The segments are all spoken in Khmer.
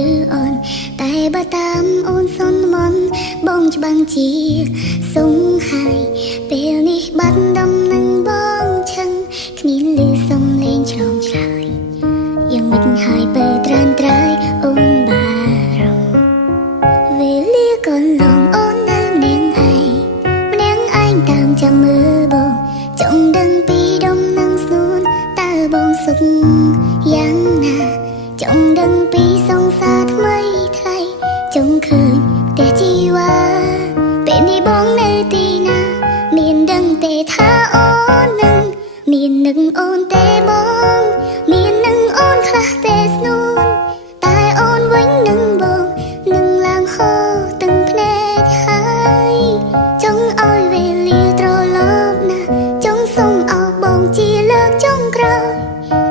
ឬអូនតែបើតាមអូនសុនមន់បងច្បាំងជាសុងហើយពេលនេះបាត់ដំនឹងបងឈឹងគ្មានលឺសំឡេងឆ្លងឆ្លើយយ៉ាងមិនហើយបើត្រានត្រើយអូនបារម្ភវេលាកន្លងអូននៅម្នាក់ឯងតាមចាំមើលបងចង់ដឹងពីដុំនឹងស្នួនតើបងសុខយ៉ាងណាចង់ដឹងពីសង្សារថ្មីថ្លៃចង់ឃើញតែជីវ៉ាពេលនេះបងនៅទីណាមានដឹងទេថាអូននឹងមាននឹងអូនទេបងមាននឹងអូនខ្លះទេស្នួនតែអូនវិញនឹងបងនឹងឡើងហូរទាំងភ្នែកហើយចង់ឲ្យវេលាត្រឡប់ណាចង់សុំអោបងជាលើកចុងក្រោយ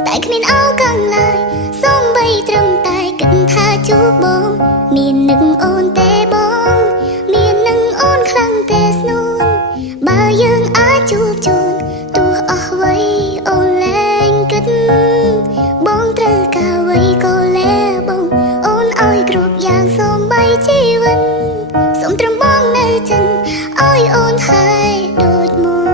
តែគ្មានអោកាំងឡើយសូមបីត្រឹមតែគិតថាជួបបងមាននឹងអូនទេបងមាននឹងអូនខ្លាំងទេស្នួនបើយើងអាចជួបជូនទោះអស់អ្វីអូនលែងគិតបងត្រូវការអ្វីក៏លែបងអូនឲ្យគ្រប់យ៉ាងសូមបីជីវិតសូមត្រឹមបងនៅចិនឲ្យអូនហើយដូចមុន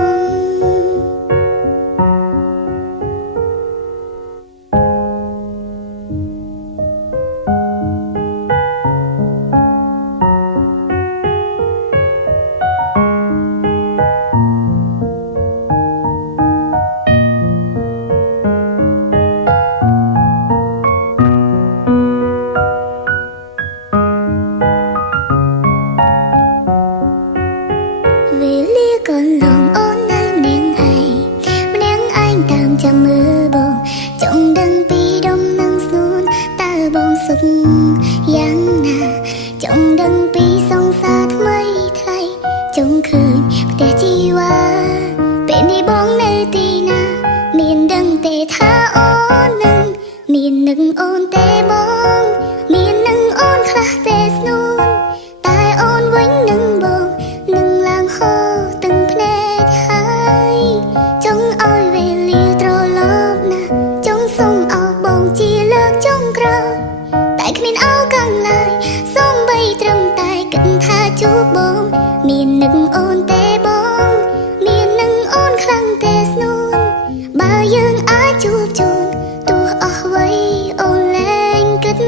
វេលាកន្លងអូននៅម្នាក់ឯងតាមចាំមើលបងចង់ដឹងពីដុំនឹងស្នួនតើបងសុខយ៉ាងណាចង់ដឹងពីសង្សារថ្មីថ្លៃចង់ឃើញផ្ទះជីវ៉ាពេលនេះបងនៅទីណាមានដឹងទេថាអូននឹងមាននឹងអូនទេបងមាននឹងអូនខ្លះទេស្នួនតែអូនវិញនឹងបងនឹងឡើងហូរទាំងភ្នែកហើយចង់ឲ្យវេលាត្រឡប់ណាចង់សុំអោបងជាលើកចុងក្រោយតែគ្មានអោកាំងឡើយសូមបីត្រឹមតែគិតថាជួបបងមាននឹងអូនទេបងមាននឹងអូនខ្លាំងទេស្នួនបើយើងអាចជួបជូនទោះអស់អ្វីអូនលែងគិត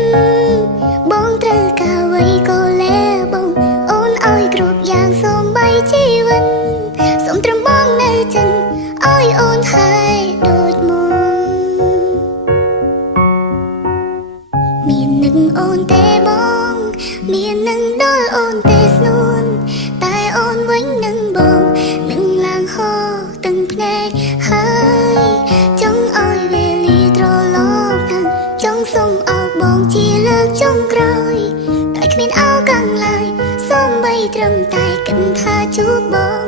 បងត្រូវការអ្វីក៏លែបងអូនឲ្យគ្រប់យ៉ាងសូមបីជីវិតសូមត្រឹមបងនៅចិនឲ្យអូនហើយដូចមុនមាននឹងអូនទេបងមាននឹងដល់អូនទេស្នួនតែអូនវិញនឹងបងនឹងឡើងហូរទាំងភ្នែកហើយចង់ឲ្យវេលាត្រឡប់ទៅចង់សុំអោបងជាលើកចុងក្រោយតែគ្មានអោកាំងឡើយសូមបីត្រឹមតែគិតថាជួបបង